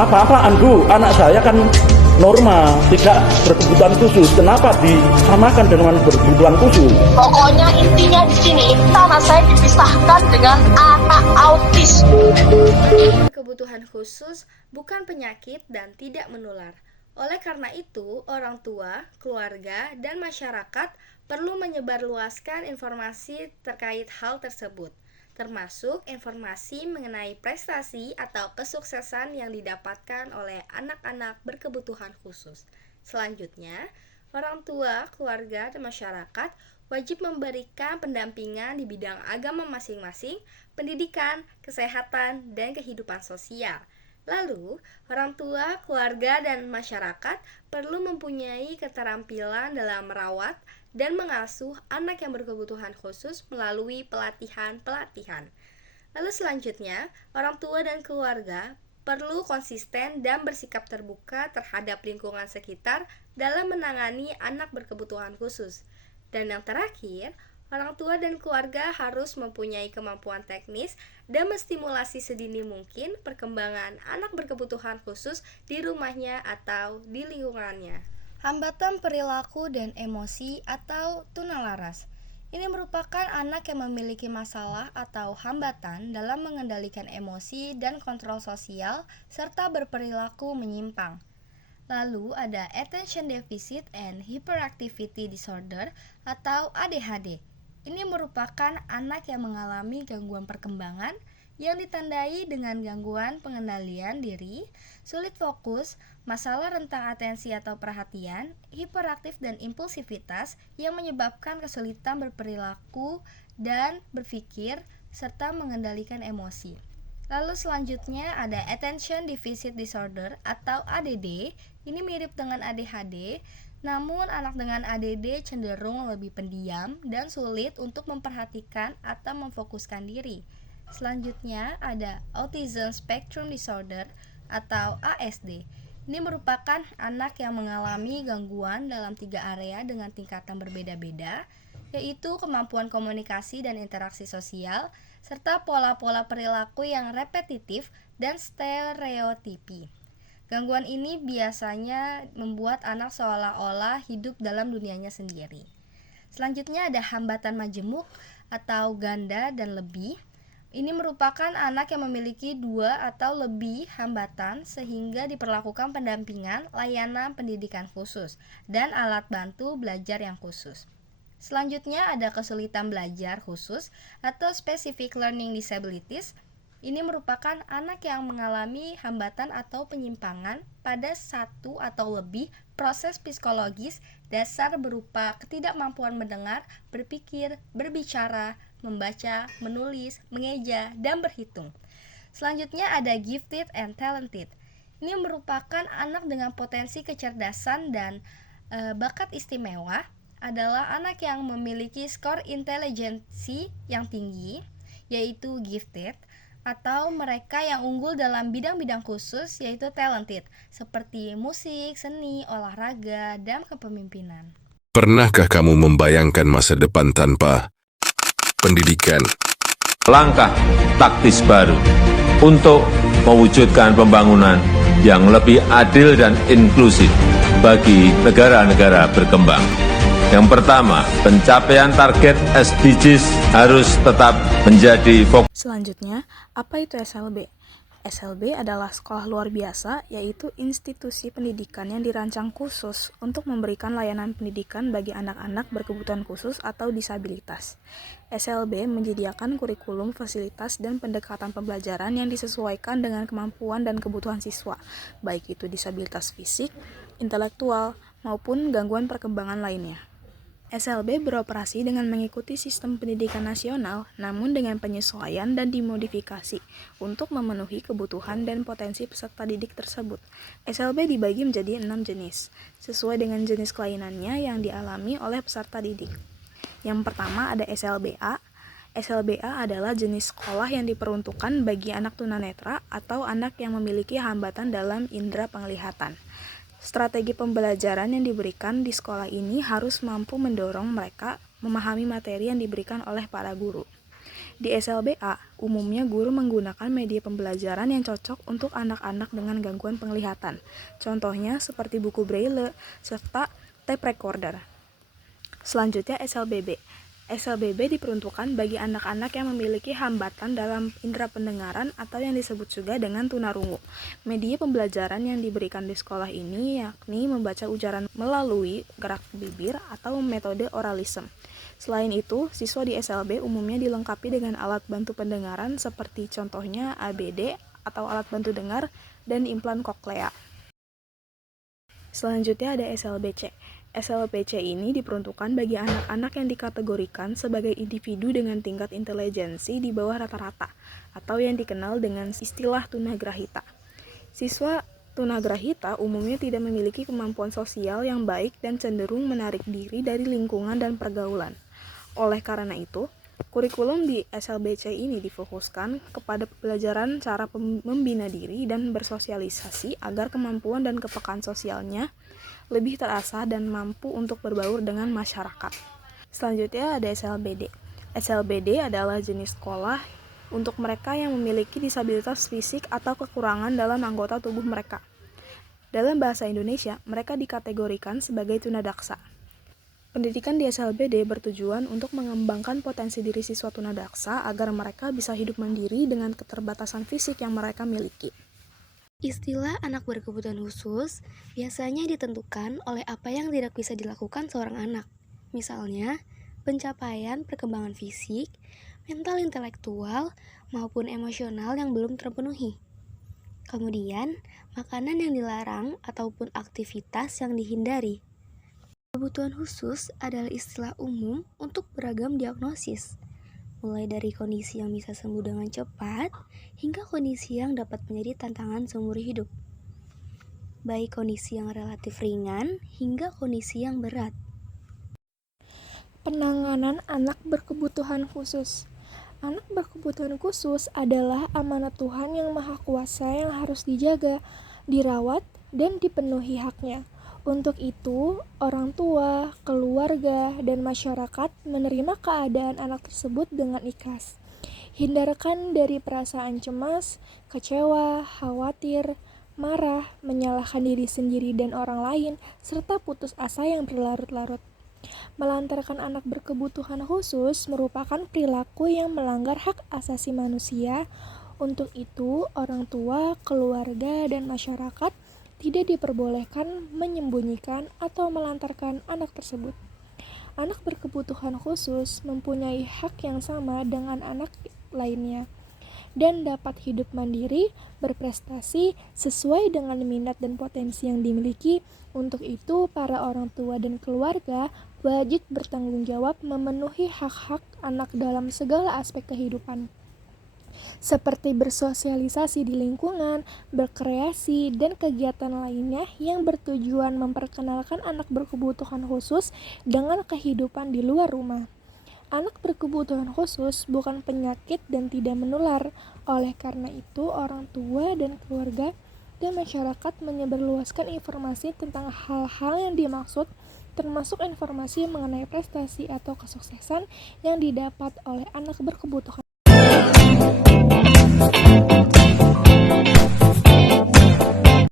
Apa-apaan Bu, anak saya kan normal, tidak berkebutuhan khusus. Kenapa disamakan dengan berkebutuhan khusus? Pokoknya intinya di sini, anak saya dipisahkan dengan anak autis. Kebutuhan khusus bukan penyakit dan tidak menular. Oleh karena itu, orang tua, keluarga, dan masyarakat perlu menyebarluaskan informasi terkait hal tersebut, termasuk informasi mengenai prestasi atau kesuksesan yang didapatkan oleh anak-anak berkebutuhan khusus. Selanjutnya, orang tua, keluarga, dan masyarakat wajib memberikan pendampingan di bidang agama masing-masing, pendidikan, kesehatan, dan kehidupan sosial. Lalu, orang tua, keluarga, dan masyarakat perlu mempunyai keterampilan dalam merawat dan mengasuh anak yang berkebutuhan khusus melalui pelatihan-pelatihan. Lalu selanjutnya, orang tua dan keluarga perlu konsisten dan bersikap terbuka terhadap lingkungan sekitar dalam menangani anak berkebutuhan khusus. Dan yang terakhir, orang tua dan keluarga harus mempunyai kemampuan teknis dan menstimulasi sedini mungkin perkembangan anak berkebutuhan khusus di rumahnya atau di lingkungannya. Hambatan perilaku dan emosi atau tunalaras. Ini merupakan anak yang memiliki masalah atau hambatan dalam mengendalikan emosi dan kontrol sosial serta berperilaku menyimpang. Lalu ada Attention Deficit and Hyperactivity Disorder atau ADHD. Ini merupakan anak yang mengalami gangguan perkembangan yang ditandai dengan gangguan pengendalian diri, sulit fokus, masalah rentang atensi atau perhatian, hiperaktif dan impulsivitas yang menyebabkan kesulitan berperilaku dan berpikir, serta mengendalikan emosi. Lalu selanjutnya ada Attention Deficit Disorder atau ADD. Ini mirip dengan ADHD, namun anak dengan ADD cenderung lebih pendiam dan sulit untuk memperhatikan atau memfokuskan diri. Selanjutnya ada Autism Spectrum Disorder atau ASD. Ini merupakan anak yang mengalami gangguan dalam 3 area dengan tingkatan berbeda-beda, yaitu kemampuan komunikasi dan interaksi sosial, serta pola-pola perilaku yang repetitif dan stereotipi. Gangguan ini biasanya membuat anak seolah-olah hidup dalam dunianya sendiri. Selanjutnya ada hambatan majemuk atau ganda dan lebih. Ini merupakan anak yang memiliki 2 atau lebih hambatan sehingga diperlakukan pendampingan, layanan pendidikan khusus, dan alat bantu belajar yang khusus. Selanjutnya ada kesulitan belajar khusus atau Specific Learning Disabilities. Ini merupakan anak yang mengalami hambatan atau penyimpangan pada 1 atau lebih proses psikologis dasar berupa ketidakmampuan mendengar, berpikir, berbicara, membaca, menulis, mengeja, dan berhitung. Selanjutnya ada Gifted and Talented. Ini merupakan anak dengan potensi kecerdasan dan bakat istimewa, adalah anak yang memiliki skor intelijensi yang tinggi, yaitu gifted, atau mereka yang unggul dalam bidang-bidang khusus, yaitu talented, seperti musik, seni, olahraga, dan kepemimpinan. Pernahkah kamu membayangkan masa depan tanpa pendidikan? Langkah taktis baru untuk mewujudkan pembangunan yang lebih adil dan inklusif bagi negara-negara berkembang. Yang pertama, pencapaian target SDGs harus tetap menjadi fokus. Selanjutnya, apa itu SLB? SLB adalah sekolah luar biasa, yaitu institusi pendidikan yang dirancang khusus untuk memberikan layanan pendidikan bagi anak-anak berkebutuhan khusus atau disabilitas. SLB menyediakan kurikulum, fasilitas, dan pendekatan pembelajaran yang disesuaikan dengan kemampuan dan kebutuhan siswa, baik itu disabilitas fisik, intelektual, maupun gangguan perkembangan lainnya. SLB beroperasi dengan mengikuti sistem pendidikan nasional, namun dengan penyesuaian dan dimodifikasi untuk memenuhi kebutuhan dan potensi peserta didik tersebut. SLB dibagi menjadi 6 jenis, sesuai dengan jenis kelainannya yang dialami oleh peserta didik. Yang pertama ada SLBA. SLBA adalah jenis sekolah yang diperuntukkan bagi anak tunanetra atau anak yang memiliki hambatan dalam indera penglihatan. Strategi pembelajaran yang diberikan di sekolah ini harus mampu mendorong mereka memahami materi yang diberikan oleh para guru. Di SLBA, umumnya guru menggunakan media pembelajaran yang cocok untuk anak-anak dengan gangguan penglihatan. Contohnya seperti buku braille serta tape recorder. Selanjutnya SLBB. SLBB diperuntukkan bagi anak-anak yang memiliki hambatan dalam indera pendengaran atau yang disebut juga dengan tunarungu. Media pembelajaran yang diberikan di sekolah ini yakni membaca ujaran melalui gerak bibir atau metode oralism. Selain itu, siswa di SLB umumnya dilengkapi dengan alat bantu pendengaran seperti contohnya ABD atau alat bantu dengar dan implan koklea. Selanjutnya ada SLBC. SLBC ini diperuntukkan bagi anak-anak yang dikategorikan sebagai individu dengan tingkat intelijensi di bawah rata-rata atau yang dikenal dengan istilah tunagrahita. Siswa tunagrahita umumnya tidak memiliki kemampuan sosial yang baik dan cenderung menarik diri dari lingkungan dan pergaulan. Oleh karena itu, kurikulum di SLBC ini difokuskan kepada pembelajaran cara membina diri dan bersosialisasi agar kemampuan dan kepekaan sosialnya lebih terasah dan mampu untuk berbaur dengan masyarakat. Selanjutnya ada SLBD. SLBD adalah jenis sekolah untuk mereka yang memiliki disabilitas fisik atau kekurangan dalam anggota tubuh mereka. Dalam bahasa Indonesia, mereka dikategorikan sebagai tunadaksa. Pendidikan di SLBD bertujuan untuk mengembangkan potensi diri siswa tunadaksa agar mereka bisa hidup mandiri dengan keterbatasan fisik yang mereka miliki. Istilah anak berkebutuhan khusus biasanya ditentukan oleh apa yang tidak bisa dilakukan seorang anak. Misalnya, pencapaian perkembangan fisik, mental intelektual, maupun emosional yang belum terpenuhi. Kemudian, makanan yang dilarang ataupun aktivitas yang dihindari. Kebutuhan khusus adalah istilah umum untuk beragam diagnosis, mulai dari kondisi yang bisa sembuh dengan cepat, hingga kondisi yang dapat menjadi tantangan seumur hidup. Baik kondisi yang relatif ringan, hingga kondisi yang berat. Penanganan anak berkebutuhan khusus. Anak berkebutuhan khusus adalah amanat Tuhan yang Maha Kuasa yang harus dijaga, dirawat, dan dipenuhi haknya. Untuk itu, orang tua, keluarga, dan masyarakat menerima keadaan anak tersebut dengan ikhlas. Hindarkan dari perasaan cemas, kecewa, khawatir, marah, menyalahkan diri sendiri dan orang lain, serta putus asa yang berlarut-larut. Melantarkan anak berkebutuhan khusus merupakan perilaku yang melanggar hak asasi manusia. Untuk itu, orang tua, keluarga, dan masyarakat tidak diperbolehkan menyembunyikan atau melantarkan anak tersebut. Anak berkebutuhan khusus mempunyai hak yang sama dengan anak lainnya dan dapat hidup mandiri, berprestasi sesuai dengan minat dan potensi yang dimiliki. Untuk itu, para orang tua dan keluarga wajib bertanggung jawab memenuhi hak-hak anak dalam segala aspek kehidupan, seperti bersosialisasi di lingkungan, berkreasi, dan kegiatan lainnya yang bertujuan memperkenalkan anak berkebutuhan khusus dengan kehidupan di luar rumah. Anak berkebutuhan khusus bukan penyakit dan tidak menular. Oleh karena itu, orang tua dan keluarga dan masyarakat menyebarluaskan informasi tentang hal-hal yang dimaksud, termasuk informasi mengenai prestasi atau kesuksesan yang didapat oleh anak berkebutuhan